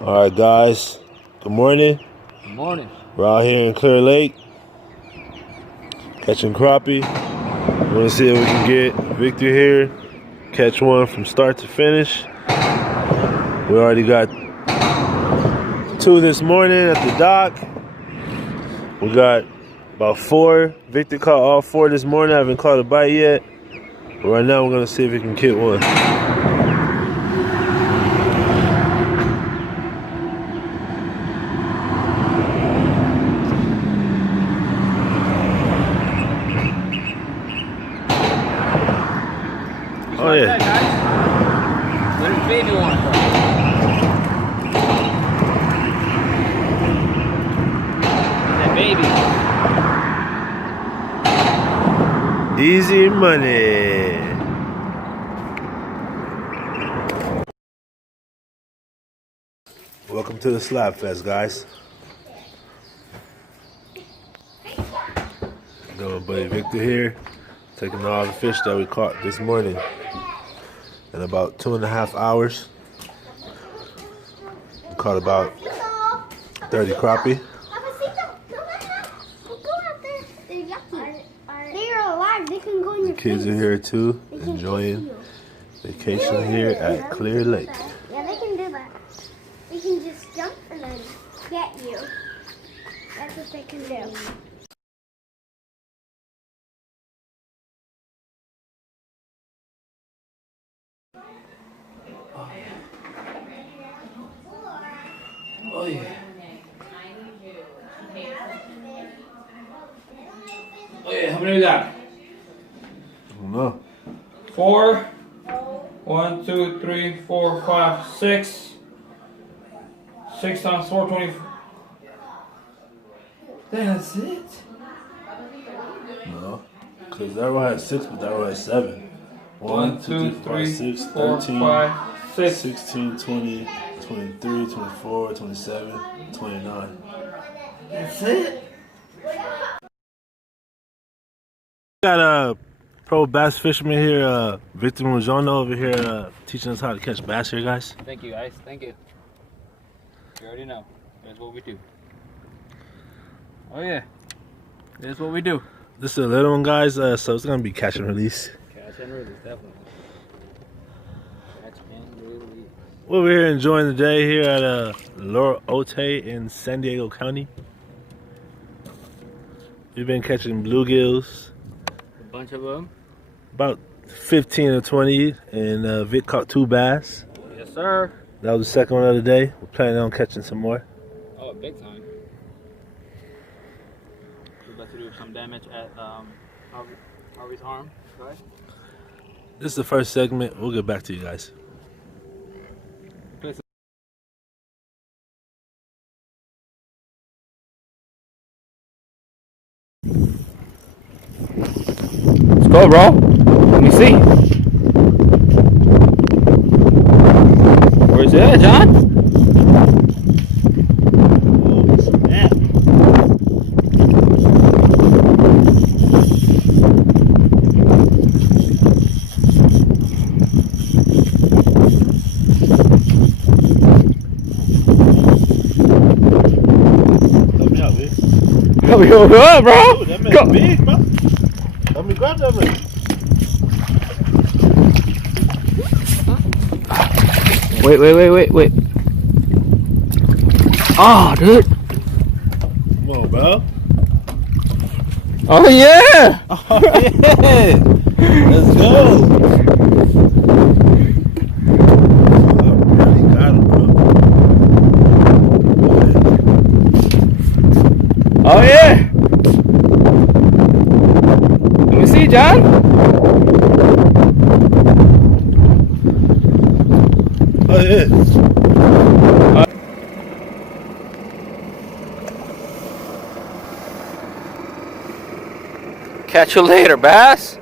Alright guys, good morning. Good morning. We're out here in Clear Lake catching crappie. We're gonna see if we can get Victor here, catch one from start to finish. We already got 2 this morning at the dock. We got about 4. Victor caught all 4 this morning. I haven't caught a bite yet. But right now we're gonna see if we can get one. Oh yeah. Guys. Where's the baby one? That baby. Easy money. Welcome to the Slab Fest, guys. Got my buddy Victor here, taking all the fish that we caught this morning in about 2.5 hours. We caught about 30 crappie. The kids are here too, enjoying vacation here at Clear Lake. Yeah, they can do that. They can just jump and then get you. That's what they can do. Oh yeah. Oh yeah, how many we got? I don't know. 4. 1, 2, 3, 4, 5, 6. 6 times 4, 20. That's it. No, because that one had 6, but that one had 7. 1, 2, 3, 6, 4, 13, 5, 6. 16, 20, 23, 24, 27, 29. That's it. Got a pro bass fisherman here, Victor Mujono over here teaching us how to catch bass here, guys. Thank you, guys. Thank you. You already know. That's what we do. Oh yeah. That's what we do. This is a little one, guys, so it's going to be catch and release. Catch and release, definitely. Catch and release. We're here enjoying the day here at Laurel Ote in San Diego County. We've been catching bluegills. A bunch of them. About 15 or 20, and Vic caught 2 bass. Yes, sir. That was the second one of the day. We're planning on catching some more. Oh, big time. We're about to do some damage at Harvey's arm, right? This is the first segment. We'll get back to you guys. Let's go, bro. Let me see. Where's it at, John? Oh, snap. Help me out, Vic. Help me over up, bro. Oh, that man's big, bro. Let me grab that man. Wait. Oh, dude. Come on, bro. Oh, yeah. Oh, yeah. Let's go. I really got him, bro. Oh, yeah. Let me see, John. Oh, yeah. Catch you later, bass.